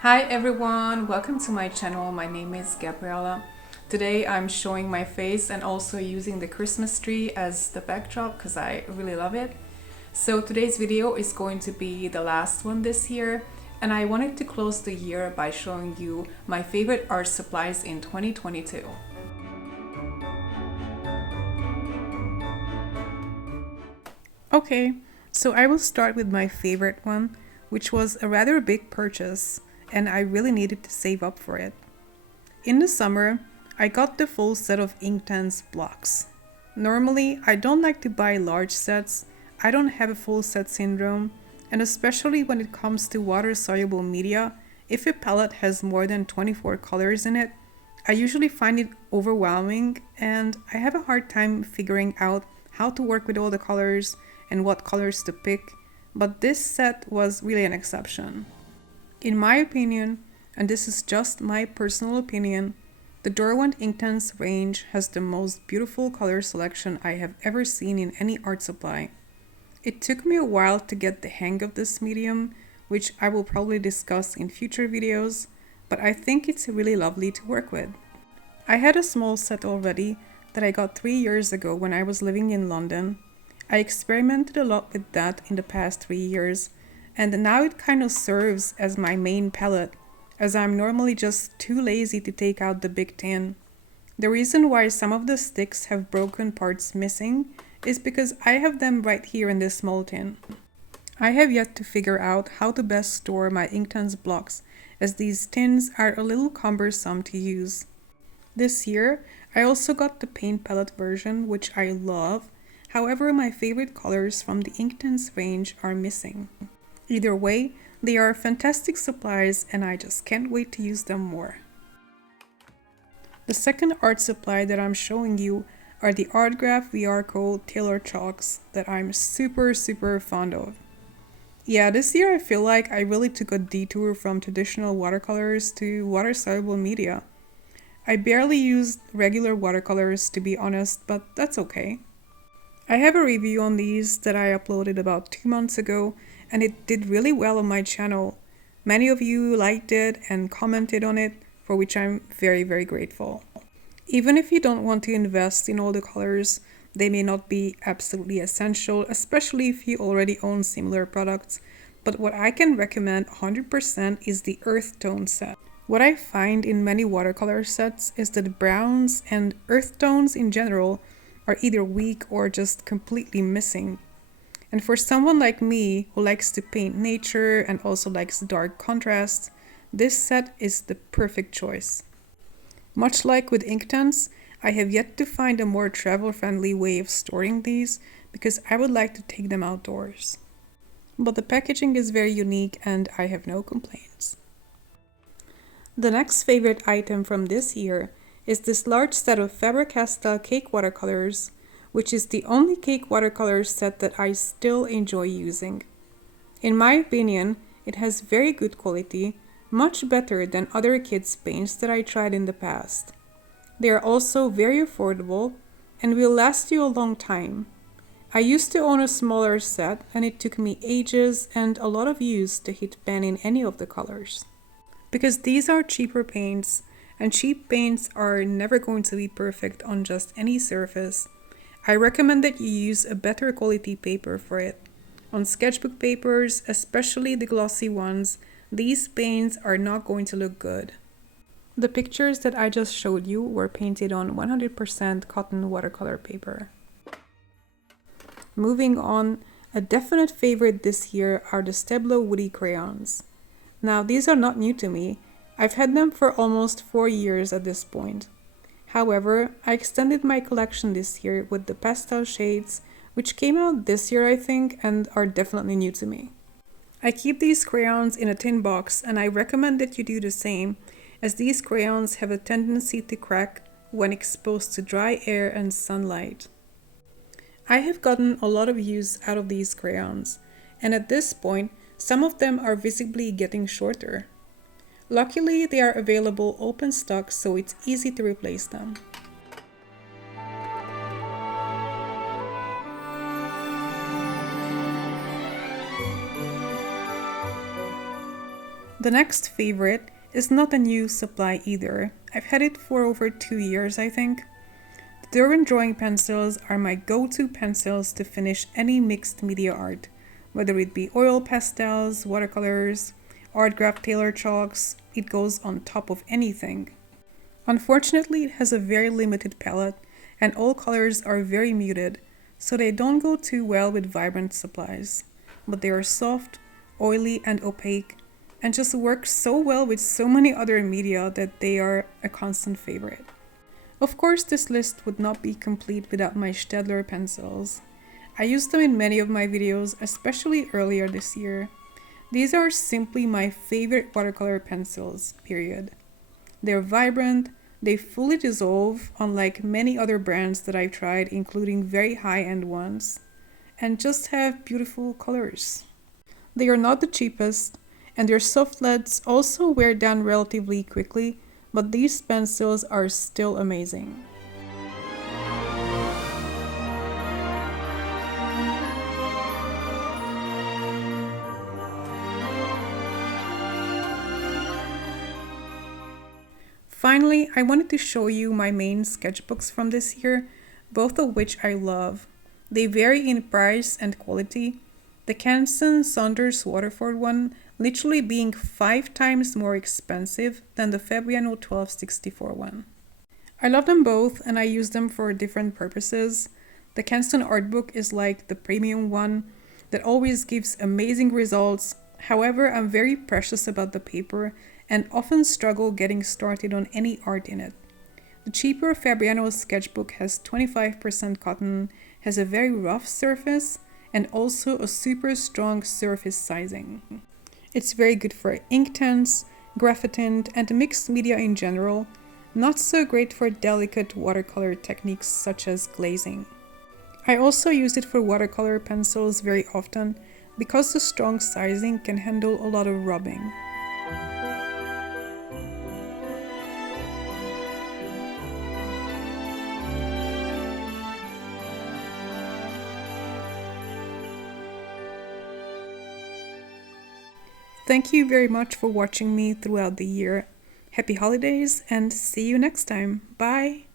Hi everyone, welcome to my channel. My name is Gabriella. Today I'm showing my face and also using the Christmas tree as the backdrop because I really love it. So today's video is going to be the last one this year, and I wanted to close the year by showing you my favorite art supplies in 2022. Okay, so I will start with my favorite one, which was a rather big purchase, and I really needed to save up for it. In the summer, I got the full set of Inktense blocks. Normally, I don't like to buy large sets. I don't have a full set syndrome, and especially when it comes to water-soluble media, if a palette has more than 24 colors in it, I usually find it overwhelming and I have a hard time figuring out how to work with all the colors and what colors to pick, but this set was really an exception. In my opinion, and this is just my personal opinion, the Derwent Inktense range has the most beautiful color selection I have ever seen in any art supply. It took me a while to get the hang of this medium, which I will probably discuss in future videos, but I think it's really lovely to work with. I had a small set already that I got 3 years ago when I was living in London. I experimented a lot with that in the past 3 years, and now it kind of serves as my main palette, as I'm normally just too lazy to take out the big tin. The reason why some of the sticks have broken parts missing is because I have them right here in this small tin. I have yet to figure out how to best store my Inktense blocks, as these tins are a little cumbersome to use. This year, I also got the paint palette version, which I love. However, my favorite colors from the Inktense range are missing. Either way, they are fantastic supplies and I just can't wait to use them more. The second art supply that I'm showing you are the Artgraph VRCo Tailor Chalks that I'm super fond of. Yeah, this year I feel like I really took a detour from traditional watercolors to water-soluble media. I barely used regular watercolors to be honest, but that's okay. I have a review on these that I uploaded about 2 months ago, and it did really well on my channel. Many of you liked it and commented on it, for which I'm very grateful. Even if you don't want to invest in all the colors, they may not be absolutely essential, especially if you already own similar products, but what I can recommend 100% is the earth tone set. What I find in many watercolor sets is that browns and earth tones in general are either weak or just completely missing. And for someone like me who likes to paint nature and also likes dark contrasts, this set is the perfect choice. Much like with Inktense, I have yet to find a more travel-friendly way of storing these because I would like to take them outdoors. But the packaging is very unique and I have no complaints. The next favorite item from this year is this large set of Faber-Castell cake watercolors, which is the only cake watercolor set that I still enjoy using. In my opinion, it has very good quality, much better than other kids' paints that I tried in the past. They are also very affordable and will last you a long time. I used to own a smaller set and it took me ages and a lot of use to hit pan in any of the colors. Because these are cheaper paints, and cheap paints are never going to be perfect on just any surface, I recommend that you use a better quality paper for it. On sketchbook papers, especially the glossy ones, these paints are not going to look good. The pictures that I just showed you were painted on 100% cotton watercolor paper. Moving on, a definite favorite this year are the Steblo Woody crayons. Now, these are not new to me. I've had them for almost 4 years at this point. However, I extended my collection this year with the pastel shades, which came out this year I think and are definitely new to me. I keep these crayons in a tin box and I recommend that you do the same, as these crayons have a tendency to crack when exposed to dry air and sunlight. I have gotten a lot of use out of these crayons, and at this point, some of them are visibly getting shorter. Luckily, they are available open stock, so it's easy to replace them. The next favorite is not a new supply either. I've had it for over 2 years, I think. The Derwent drawing pencils are my go-to pencils to finish any mixed media art, whether it be oil pastels, watercolors, Artgraph Taylor chalks. It goes on top of anything. Unfortunately, it has a very limited palette, and all colors are very muted, so they don't go too well with vibrant supplies. But they are soft, oily, and opaque, and just work so well with so many other media that they are a constant favorite. Of course, this list would not be complete without my Staedtler pencils. I used them in many of my videos, especially earlier this year. These are simply my favorite watercolor pencils, period. They're vibrant, they fully dissolve, unlike many other brands that I've tried, including very high-end ones, and just have beautiful colors. They are not the cheapest, and their soft leads also wear down relatively quickly, but these pencils are still amazing. Finally, I wanted to show you my main sketchbooks from this year, both of which I love. They vary in price and quality, the Canson Saunders Waterford one literally being 5 times more expensive than the Fabriano 1264 one. I love them both and I use them for different purposes. The Canson art book is like the premium one that always gives amazing results. However, I'm very precious about the paper and often struggle getting started on any art in it. The cheaper Fabriano sketchbook has 25% cotton, has a very rough surface, and also a super strong surface sizing. It's very good for Inktense, Graphitint, and mixed media in general, not so great for delicate watercolor techniques such as glazing. I also use it for watercolor pencils very often because the strong sizing can handle a lot of rubbing. Thank you very much for watching me throughout the year. Happy holidays and see you next time. Bye!